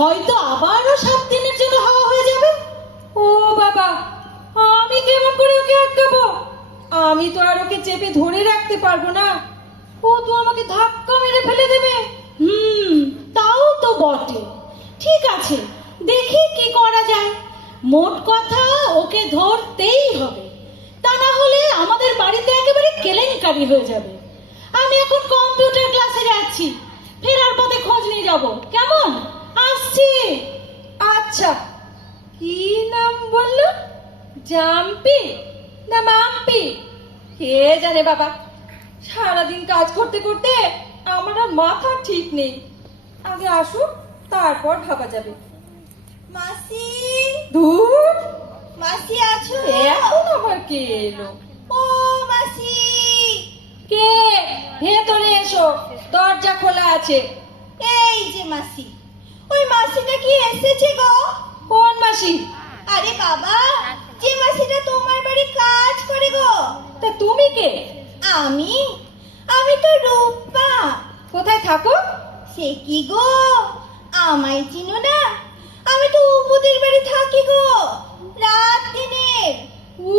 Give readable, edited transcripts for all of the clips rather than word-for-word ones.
হয়তো আবারও 7 দিনের জন্য হাওয়া হয়ে যাবে। ও বাবা, আমি কেমন করে ওকে আটকাবো? আমি তো আর ওকে চেপে ধরে রাখতে পারবো না, ও তো আমাকে ধাক্কা মেরে ফেলে দেবে। তাও তো বটে। ঠিক আছে, দেখি কি করা যায়। মোট কথা ওকে ধরতেই হবে, তা না হলে আমাদের বাড়িতে একেবারে কেলেঙ্কারি হয়ে যাবে। আমি এখন কম্পিউটার ক্লাসে যাচ্ছি, ফেরার পথে খোঁজ নিয়ে যাব, কেমন? আসছি। আচ্ছা, কি নাম বললো? জাম্পি না মাম্পি? কে জানে বাবা, সারাদিন কাজ করতে করতে আমার আর মাথা ঠিক নেই। আগে আসুক, তারপর ভাবা যাবে। মাসি, ধুর, মাসি আছো? এখন আবার কে এলো? ও মাসি, কে? ভেতরে এসো, দরজা খোলা আছে। এই যে মাসি। ওই মাসিটা কি এসেছে গো? কোন মাসি? আরে বাবা, যে মাসিটা তোমার বাড়ি কাজ করে গো। তা তুমি কে? আমি আমি তো রূপা। কোথায় থাকো? সে কি গো, আমায় চিনো না? আমি তো উবুদের বাড়ি থাকি গো, রাত দিনের।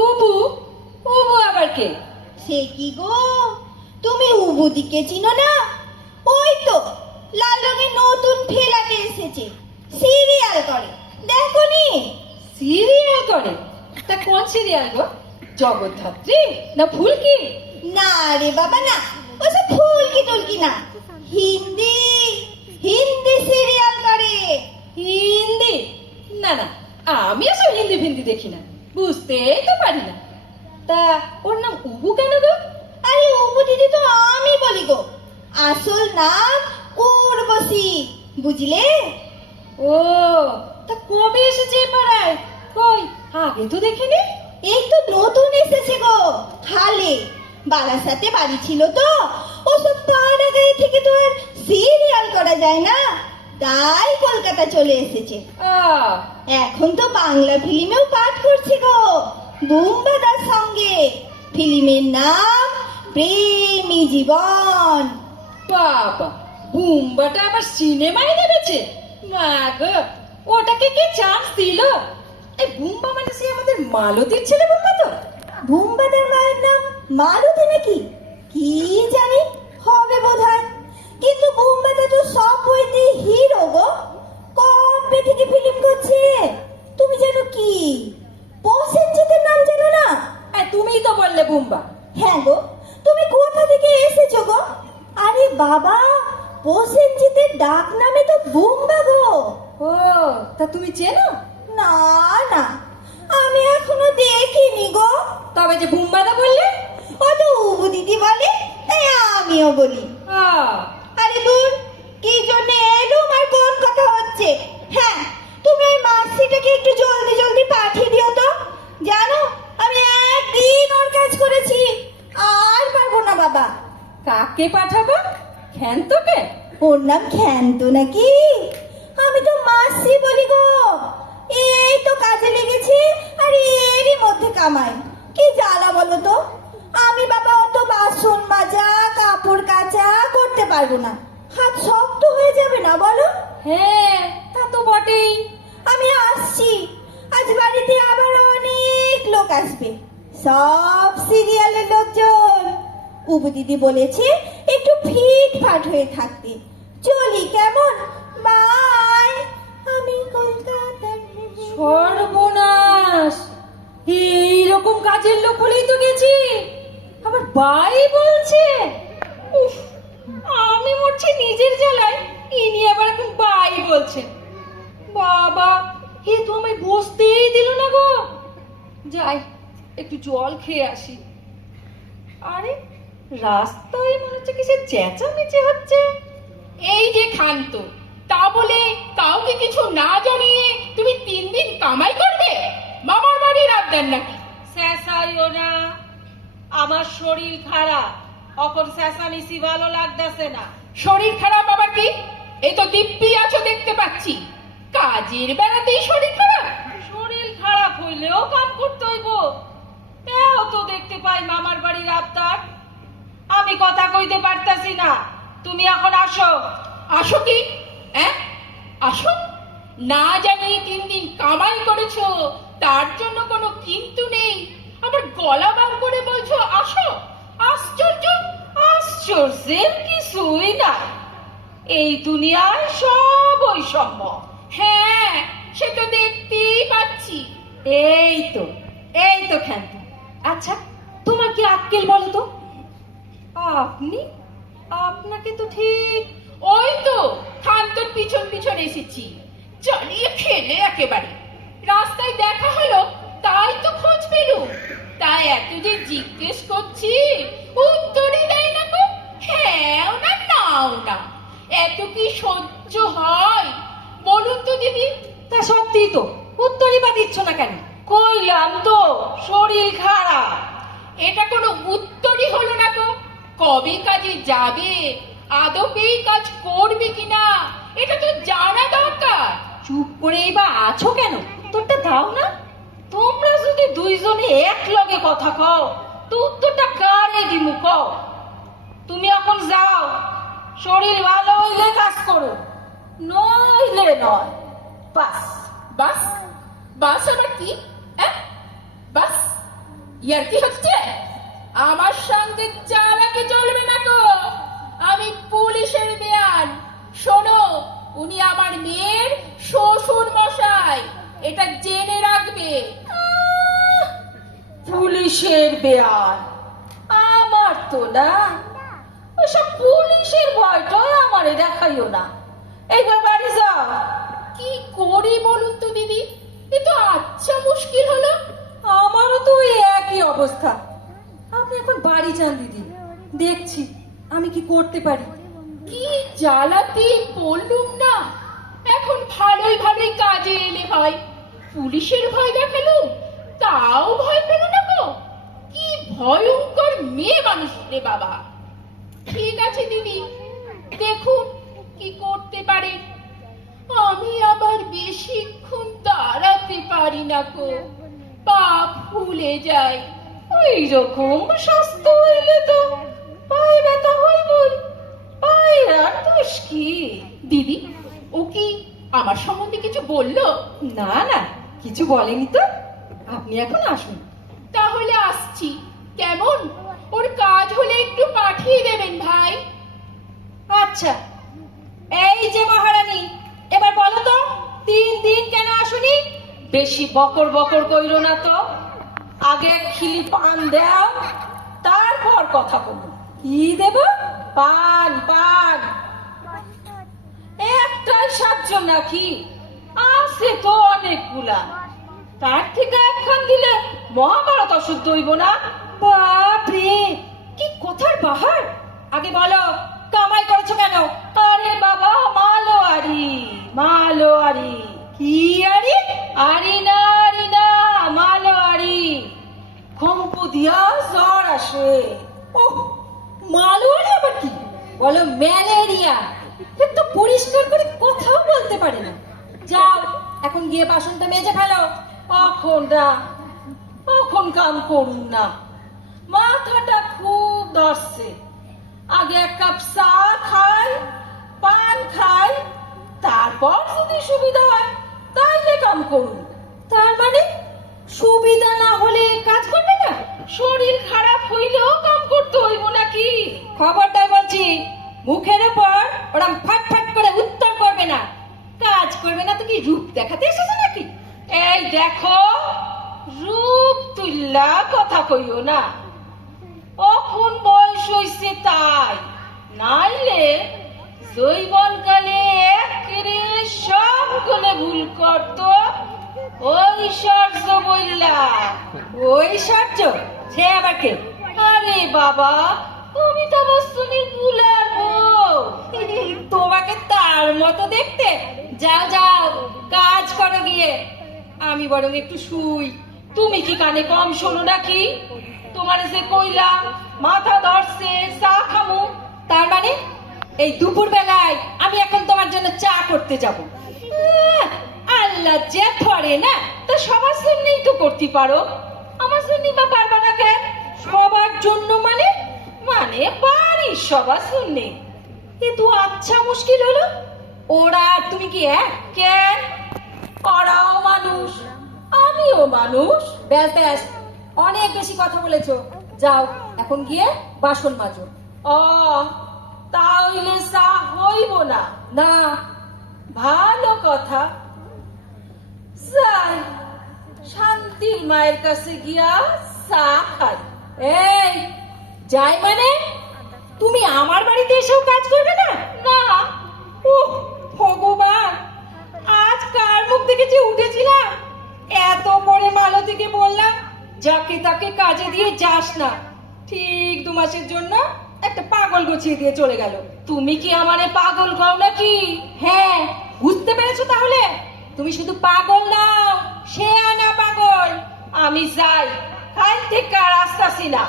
উবু? উবু আবার কে? সে কি গো, তুমি উবুদিকে চিনো না? ওই তো লাল রঙের নতুন ফ্ল্যাটে এসেছে, সিরিয়াল করে, দেখোনি? সিরিয়াল করে? তা কোন সিরিয়াল গো? জগদ্ধাত্রী না ফুলকি? না রে বাবা না, ওসব ফুলকি টুলকি না, হিন্দি হিন্দি সিরিয়াল করে। হিন্দি? না না, আমি এসব হিন্দি ফিন্দি দেখি না, বুঝতেই তো পারি না। তা ওর নাম উবু কেন গো? আরে উবু দিদি তো আমি বলি গো, আসল নাম উর্বশী, বুঝলে? ও, তা কবে এসেছে এ পাড়ায়? কই, আগে তো দেখিনি। এই তো নতুন এসেছে গো, হালে বারাসাতে বাড়ি ছিল তো, ওসব পাড়া গায়ে থেকে তো আর সিরিয়াল করা যায় না, তাই কলকাতা চলে এসেছে। আহ, এখন তো বাংলা ফিল্মেও পাঠ করছে গো, বুম্বাদার সঙ্গে। ফিল্মের নাম প্রেমী জীবন। বাবা, বুম্বাটা আবার সিনেমায় নেমেছে? মা গো, ওটাকে কে চান্স দিল? এই বুম্বা মানে সে আমাদের মালতীর ছেলে বুম্বা তো? বুম্বাদার মায়ের নাম মালতী নাকি? কি জানি, হবে বোধহয়। কিন্তু বুম্বাদা তো সব বইতে হিরো গো, কবে থেকে ফিল্ম করছে। তুমি জানো কি, প্রসেনজিতের নাম জানো না? তুমিই তো বললে বুম্বা। হ্যাঁ গো, তুমি কোথা থেকে এসেছো গো? আরে বাবা, প্রসেনজিতের ডাক নামে তো বুম্বা গো। ও, তা তুমি চেনো? না না, আমি এখনো দেখিনি গো। তবে যে বুম্বাদা বললে? ও তো উবু দিদি বলে, তাই আমিও বলি। আহ, আরে দূর, কি জন্য এলুম আর কোন কথা হচ্ছে? হ্যাঁ, তুমি ওই মাসিটাকে একটু জলদি জলদি পাঠিয়ে দিও তো। জানো, আমি একদিন ওর কাজ করেছি, আর পারবো না বাবা। কাকে পাঠাবো? ক্ষান্তকে? ওর নাম ক্ষান্ত নাকি? আমি তো মাসি বলি গো। এই তো কাজে লেগেছি, আর এরই মধ্যে কামাই। কি জ্বালা বলো তো, আমি বাবা অত বাসন মাজা কাপড় কাচা করতে পারবো না, হাত শক্ত হয়ে যাবে না বলো? হ্যাঁ, তা তো বটেই। আমি আসছি, আজ বাড়িতে আবার অনেক লোক আসবে, সব সিরিয়ালের লোকজন। উবু দিদি বলেছে একটু ফিটফাট হয়ে থাকতে। চলি কেমন? বাই। আমি কলকাতার সর্বনাশ, এইরকম কাজের লোক হলেই তো গেছি, আবার বাই বলছে। উফ, আমি মরছি নিজের জ্বালায়, ইনি আবার এখন বাই বলছে। বাবা, এ তো আমায় বসতেই দিল না গো। যাই, একটু জল খেয়ে আসি। আরে, রাস্তায় মনে হচ্ছে কিসের চেঁচামেচি হচ্ছে। এই যে ক্ষান্ত, তা বলে কাউকে কিছু না জানিয়ে তুমি 3 দিন কামাই করবে? মামার বাড়ি রাত দেন নাকি? চেঁচাইও না, আমার শরীর খারাপ, অখন চেঁচামেচি ভালো লাগতেছে না। শরীর খারাপ আবার কি? এই তো দিব্যি আছো দেখতে পাচ্ছি, কাজের বেড়াতেই শরীর খারাপ? শরীর খারাপ হইলেও কাম করতে হইব, এও তো দেখতে পাই মামার বাড়ির আবদার। আমি কথা কইতে পারতাছি না, তুমি এখন আসো। আসো কি? হ্যাঁ, আসো। না জানিয়ে 3 দিন কামাই করেছো, তার জন্য কোনো কিন্তু নেই, আবার গলা বার করে বলছো আসো। আশ্চর্য! আশ্চর্যের কিছুই নাই, এই দুনিয়ায় সব বৈষম্য। হ্যাঁ, সে তো দেখতেই পাচ্ছি। এই তো ক্ষান্ত। আচ্ছা, তোমার কি আক্কেল বলো তো? আপনাকে তো ঠিক ওই তো খান্তর পিছন পিছন এসেছি, চালিয়ে খেলে একেবারে। রাস্তায় দেখা হলো, তাই তো খোঁজ পেলুম। তাই এত যে জিজ্ঞেস করছি, উত্তরই দেয় না গো। হ্যাঁ না, নাও না, এত কি সহ্য হয় বলুন তো দিদি? তা সত্যি তো, উত্তরই বা দিচ্ছ না কেন? কইলাম তো শরীর খারাপ। এটা কোনো উত্তরই হলো না গো। কবে কাজে যাবে, আদৌ এই কাজ করবে কিনা, এটা তো জানা দরকার। চুপ করেই বা আছো কেন? উত্তরটা দাও না। তোমরা যদি দুইজনে এক লগে কথা কও, তো উত্তরটা কারে দিমু কও? তুমি এখন যাও, শরীর ভালো হইলে কাজ করো, নইলে নয়। বাস। বাস? বাস আবার কি? বাস? ইয়ার কি হচ্ছে? আমার সঙ্গে চালাকি চলবে না গো। আমি পুলিশের বেয়ান। শোনো, উনি আমার মেয়ের শ্বশুর মশাই, এটা জেনে রাখবে। পুলিশের বেয়ান? আমার তো না, ওসব পুলিশের ভয়টাই আমারে দেখাইও না। এইবার বাড়ি যাও। কি করি বলুন তো দিদি? এ তো আচ্ছা মুশকিল হলো। আমারও তো ওই একই অবস্থা। আপনি এখন বাড়ি যান দিদি, দেখছি আমি কি করতে পারি। কি জ্বালাতে পড়লুম না। এখন ভালোই ভালোই কাজে এলে ভাই, পুলিশের ভয় দেখালুম, তাও ভয় পেল না গো। কি ভয়ঙ্কর মেয়ে মানুষ রে বাবা। ঠিক আছে দিদি, দেখুন কি করতে পারে। আমি আবার বেশিক্ষণ দাঁড়াতে পারি না গো, পা ফুলে যায়। ওই রকম স্বাস্থ্য হইলে তো পায়ে ব্যথা হইবই, পায়ের আর দোষ কি? দিদি, ও কি আমার সম্বন্ধে কিছু বললো? না না, কিছু বলেনি তো। আপনি এখন আসুন। তাহলে আসছি। কেমন? ওর কাজ হলে একটু পাঠিয়ে দেবেন ভাই। আচ্ছা, এই যে মহারানী, এবার বলো তো 3 দিন কেন আসুনি? বেশি বকর বকর কইরো না তো। আগে খিলি পান দাও, তারপর কথা বলবো। কি দেব? পান। একটাই 7 জন নাকি? আছে তো অনেকগুলা। তার থেকে একখান দিলে মহাভারত অশুদ্ধ হইব না? বাপরে, কি কথার বাহার! আগে বলো, কামাই করেছো কেন? আরে বাবা, মালোয়ারি। কি আরি? আরি না, মালোয়ারি। কম্পু দিয়া জ্বর আসে। ওহ, মালোয়ারি আবার কি? বলো ম্যালেরিয়া। একটু পরিষ্কার করে কথাও বলতে পারে না। যাও, এখন গিয়ে বাসনটা মেজে ফেলো। এখন কাম করুন না, মাথাটা খুব ধরছে। আগে 1 কাপ চা খাই, পান খাই, তারপর যদি সুবিধা হয় তাইলে কাম করুন। তার মানে সুবিধা না হলে কাজ করবে না? শরীর খারাপ হইলেও কাম করতে হইব নাকি? খবরটাই বলছি, মুখের উপর ওরম ফাট করে উত্তর করবে না। কাজ করবে না তো কি রূপ দেখাতে এসেছে নাকি? এই দেখো, রূপ তুল্লা কথা কইও না। এখন বয়স হইছে তাই, নাইলে জৈবনকালে একেরে সবগুলো ভুল করতো। ঐশ্বর্য বললা? ঐশ্বর্য? সে আবার কে? আরে বাবা, তুমি তো বস্তুনির বুলার বউ। তোমাকে তার মতো দেখতে। যাও, কাজ করো গিয়ে। আমি বরং একটু শুই। তুমি কি কানে কম শোনো নাকি? তোমার যে কইলাম মাথা ধরছে, চা খামু, তার মানে এই দুপুর বেলায় আমি এখন তোমার জন্য চা করতে যাব? আল্লাহ যে ধরে না, তা সবার জন্যই তো করতে পারো, আমার জন্য বা পারবা না কেন? সবার জন্য মানে বাড়ির সবার জন্যে। কিন্তু আচ্ছা মুশকিল হলো, ওরা আর তুমি কি এক? কেন ওরাও মানুষ, আমিও মানুষ। ব্যাস ব্যাস, অনেক বেশি কথা বলেছো। যাও এখন গিয়ে বাসন মাজো। ও তাহলে চা হইব না? না। ভালো কথা, যাই শান্তির মায়ের কাছে গিয়া চা খাই। এই যাই মানে তুমি আমার বাড়িতে এসেও কাজ করবে না? না, উহ, ভগবান, আজ কার মুখ থেকে যে উঠেছিলাম। এত পরে মালতীকে বললাম যাকে তাকে কাজে দিয়ে যাস না। ঠিক 2 মাসের জন্য একটা পাগল গছিয়ে দিয়ে চলে গেল। তুমি কি আমারে পাগল কও নাকি? হ্যাঁ, বুঝতে পেরেছো তাহলে? তুমি শুধু পাগল নাও, সে আনা পাগল। আমি যাই, কাল থেকে আর আসতাছি না।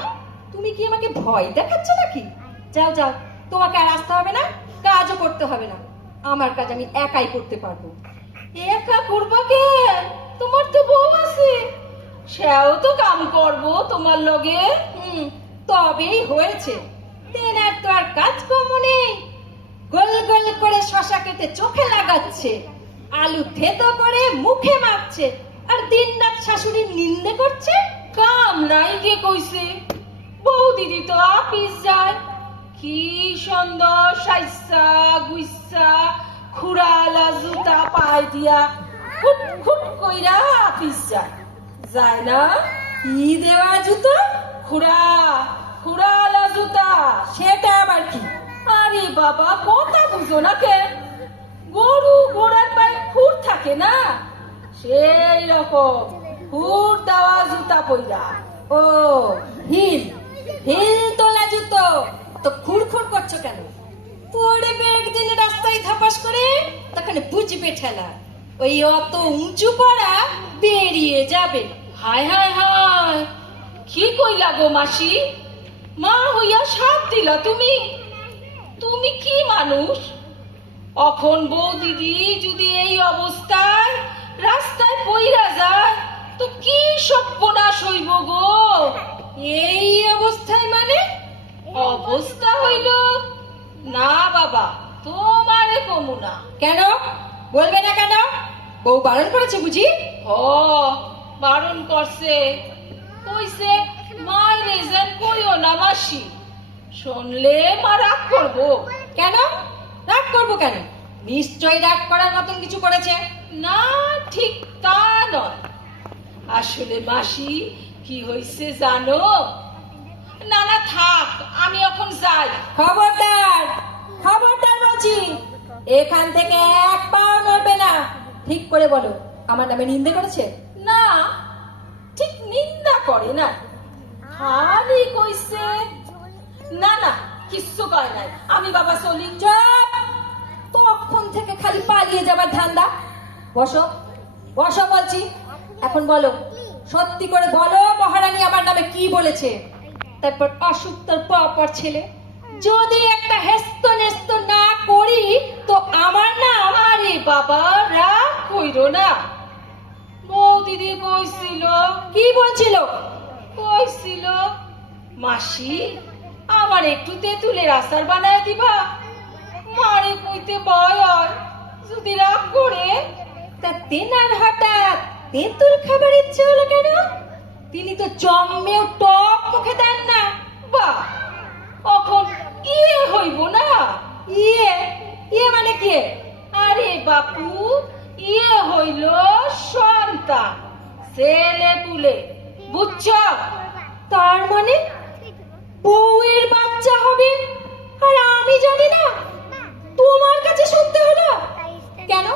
তুমি কি আমাকে ভয় দেখাচ্ছ নাকি? যাও যাও, তোমাকে আর আসতে হবে না, কাজও করতে হবে না। আমার কাজ আমি একাই করতে পারবো। একা করবা কে? তোমার তো বউ আছে, সেও তো কাম করবো তোমার লগে। তবেই হয়েছে। তেনার তো আর কাজকর্ম নেই। গোল গোল করে শশা কেটে চোখে লাগাচ্ছে, আলু থেতো করে মুখে মাখছে, আর দিনরাত শাশুড়ির নিন্দে করছে। কাম নাই কে কইছে? বউ দিদি তো আপিস যায়, কি সুন্দর সাইসা গুইসা খুড়ালা জুতা পায় দিয়া খুট খুট কইরা আপিস যায়, যায় না? কি দেওয়া জুতো? খুড়ালা জুতা। সেটা আবার কি? আরে বাবা, কথা বুঝো না কে? গরু ঘোড়ার পায়ে খুর থাকে না, সেই রকম খুর দেওয়া জুতা পইরা। ও, হিল হিল তোলা জুতো। তো খুরখুর করছো কেন? পড়বে একদিন রাস্তায় ধাপাস করে, তখন বুঝবে ঠেলা। ওই অত উঁচু পড়া বেরিয়ে যাবে। হায় হায় হায়, কি কইলা গো মাসি? মা হইয়া সাপ দিলা তুমি? তুমি কি মানুষ? অখন বউ দিদি যদি এই অবস্থায় রাস্তায় পইরা যায় তো কি সর্বনাশ হইব গো? এই অবস্থায় মানে? অবস্থা হইল না বাবা, তোমারে কমু না। কেন বলবে না কেন? বউ বারণ করেছে বুঝি? ও, বারণ করছে, কইছে মাইরে যেন কইও না মাসি, শুনলে মা রাগ করবো। কেন রাগ করবো কেন? নিশ্চয়ই রাগ করার মতন কিছু করেছে। না, ঠিক তা নয়। আসলে মাসি কি হইছে জানো? না না থাক, আমি এখন যাই। খবরদার, খবরদার বলছি, এখান থেকে এক পাও নড়বে না। ঠিক করে বলো, আমার নামে নিন্দে করেছে? না, ঠিক নিন্দা করে না, খালি কইছে। না না, কিচ্ছু কয় নাই, আমি বাবা চলি। চুপ! তখন থেকে খালি পালিয়ে যাবার ধান্দা। বসো বসো বলছি। এখন বলো, সত্যি করে বলো, মহারানী আমার নামে কি বলেছে? তারপর অসুক্তর পর ছেলে, যদি একটা হেস্ত নেস্ত না করি তো আমার নাম। আরে বাবা, রাগ কইরো না। বউ দিদি কইছিল। কি বলছিল? কইছিল মাসি আমার একটু তেঁতুলের আচার বানায় দিবা। মারে কইতে ভয় হয় যদি রাগ করে। তা তেনার হঠাৎ তেঁতুল খাবার ইচ্ছে হলো কেন? তিনি তো জন্মেও টক মুখে দেন না। বাহ, এখন ইয়ে হইব না? ইয়ে ইয়ে মানে কি? আরে বাপু, ইয়ে হইল সন্তান, ছেলে পুলে, বুঝছ? তার মানে বউয়ের বাচ্চা হবে আর আমি জানি না? তোমার কাছে শুনতে হলো কেন?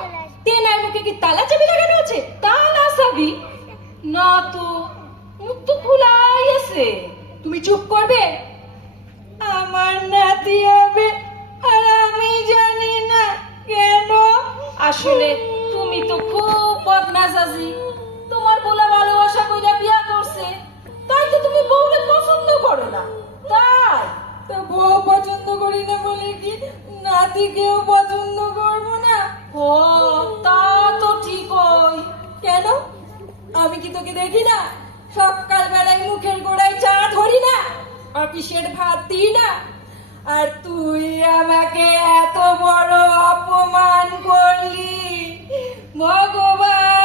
তেনার মুখে কি তালা চাবি লাগানো আছে? তালা চাবি না তো, মুখ তো খোলাই আছে। তুমি চুপ করবে? আমার নাতি হবে আর আমি জানি না কেন? আসলে তুমি তো খুব বদমেজাজি, তোমার বলা ভালোবাসা কইরা বিয়া করছে, তাই তো তুমি বউকে পছন্দ করো না, তাই? তো বউ পছন্দ করি না বলে কি নাতিকেও পছন্দ করবো না? ও, তা তো ঠিকই। কেন? আমি কি তোকে দেখি না? সকাল বেলায় মুখের গোড়ায় চা ধরি না, অফিসের ভাত দিই না, আর তুই আমাকে এত বড় অপমান করলি। ভগবান,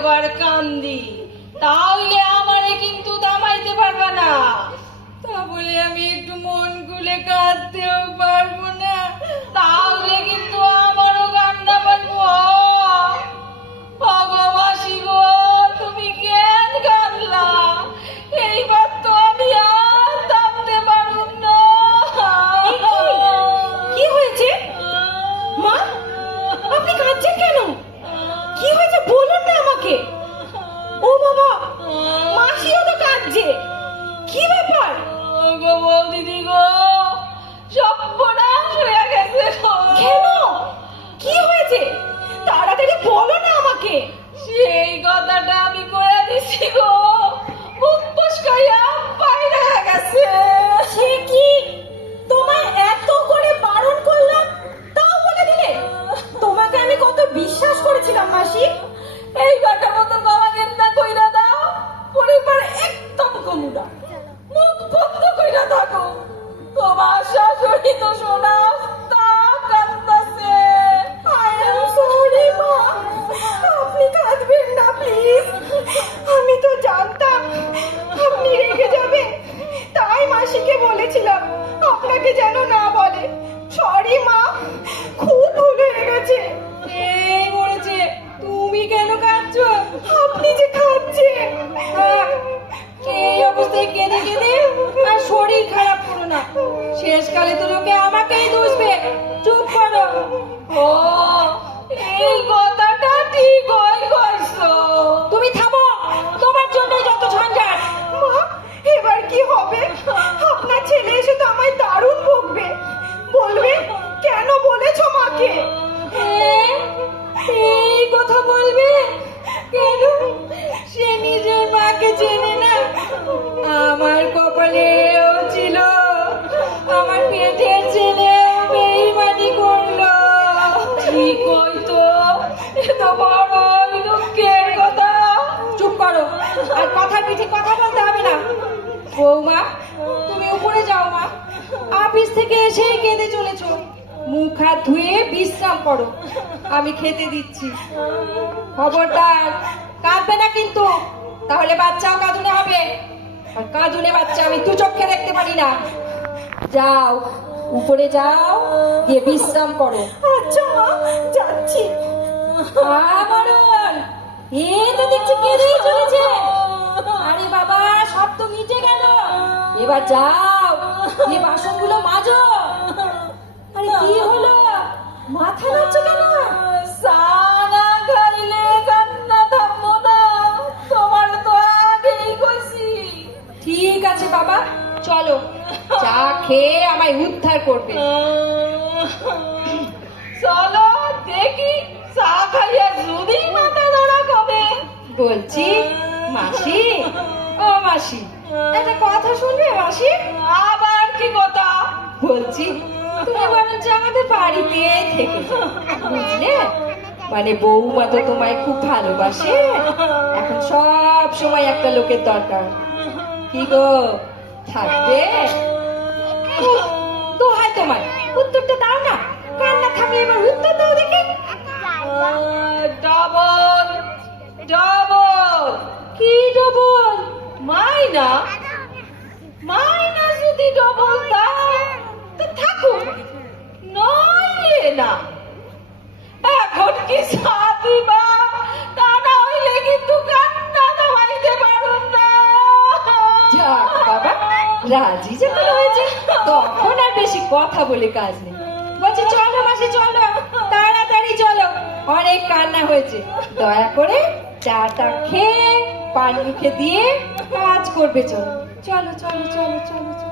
একবার কান্দি, তাহলে আমারে কিন্তু দামাইতে পারবা না। তা বলে আমি একটু মন খুলে কাঁদতেও পারবো না। তাহলে কিন্তু আমারও কান্না পারবো। ওগো মাসি গো, তুমি কেন কাঁদলা? এইবার তো আমি আর থামতে পারুম না। কি হয়েছে মা? আপনি কাঁদছেন কেন? কি হয়েছে বলুন না আমাকে। ও বাবা, মাসিও তো কাঁদছে। কি ব্যাপার? গো বৌদিদি গো, সর্বনাশ হয়ে গেছে। কেন? কি হয়েছে? তাড়াতাড়ি বলো না আমাকে। সেই কথাটা আমি কয়ে দিছি গো, মুখ ফসকাইয়া বাইরে হয়ে গেছে। সে কি? তোমায় এত করে বারণ করলাম, তাও বলে দিলে? তোমাকে আমি কত বিশ্বাস করেছিলাম মাসি। এই বাটা মতন আমাকে না কইরা দাও, পরিবার একদম কমুদা। মুখ বন্ধ কইরা থাকো। তোমার শাশুড়ি তো শোনা তা কাঁদতাছে। আই এম সরি মা, আপনি কাঁদবেন না প্লিজ। আমি তো জানতাম আপনি রেগে যাবেন, তাই মাসিকে বলেছিলাম আপনাকে যেন না বলে। সরি মা, খুব ভুল হয়ে গেছে। এই মরেছে, তুমি কেন কাঁদছো? আপনি যে খাচ্ছেন। এই অবস্থায় কেঁদে কেঁদে আর শরীর খারাপ করো না। শেষকালে তো লোকে আমাকেই দোষবে। চুপ করো। ও, এই কথাটা ঠিক হই কইছো। তুমি থামো, তোমার জন্যই যত ঝঞ্ঝাট। মা, এবার কি হবে? আপনার ছেলে এসে তো আমায় দারুণ বকবে। বলবে কেন বলেছো মাকে। এই কথা বলবে কেন? সে নিজের মাকে চেনে না। আমার কপালেও ছিল, আমার পেটের ছেলে বেইমানি করলো। ঠিক হইতো, এ তো বড় দুঃখের কথা। চুপ করো, আর কথা পিঠে কথা বলতে হবে না। বৌমা, তুমি উপরে যাও মা। অফিস থেকে এসেই কেঁদে চলেছো। মুখ হাত ধুয়ে বিশ্রাম করো, আমি খেতে দিচ্ছি। খবরদার কাঁদবে না কিন্তু, তাহলে বাচ্চাও কাঁদুনে হবে। আর কাঁদুনে বাচ্চা আমি দু চোখে দেখতে পারি না। যাও, উপরে যাও, গিয়ে বিশ্রাম করো। আচ্ছা মা, যাচ্ছি। আমরণ, এ তো দেখছি কেঁদেই চলেছে। আরে বাবা, সব তো মিটে গেল। এবার যাও, এ বাসনগুলো মাজো। আরে কি হলো? মাথা নাড়ছো কেন? সানা খাইলে কান্না থামবো না, তোমার তো আগেই কইছি। ঠিক আছে বাবা, চলো, চা খেয়ে আমায় উদ্ধার করবে। চলো দেখি, চা খাইয়া যদি মাথা ধরা কবে। বলছি মাসি, ও মাসি, একটা কথা শুনবে মাসি? আবার কি কথা? বলছি তুমি বরঞ্চ আমাদের বাড়িতে থেকে যাও, বুঝলে? মানে বৌমা তো তোমায় খুব ভালোবাসে। এখন সব সময় একটা লোকের দরকার। কি গো, থাকবে? দোহাই তোমার, উত্তরটা দাও না। কান্না থামিয়ে এবার উত্তর দাও দেখি। Double double. কি ডবল? মাইনা, মাইনা যদি ডবল দাও তো থাকুক, নইলে না। এখন কি সাদিবা, তা না হইলে কিন্তু কান্না থামাইতে পারুম না। যাক বাবা, রাজি যখন হয়েছে তখন আর বেশি কথা বলে কাজ নেই। বলছি চলো মাসি, চলো, তাড়াতাড়ি চলো, অনেক কান্না হয়েছে। দয়া করে চাটা খেয়ে পান মুখে দিয়ে কাজ করবে। চলো চলো চলো চলো চলো চলো।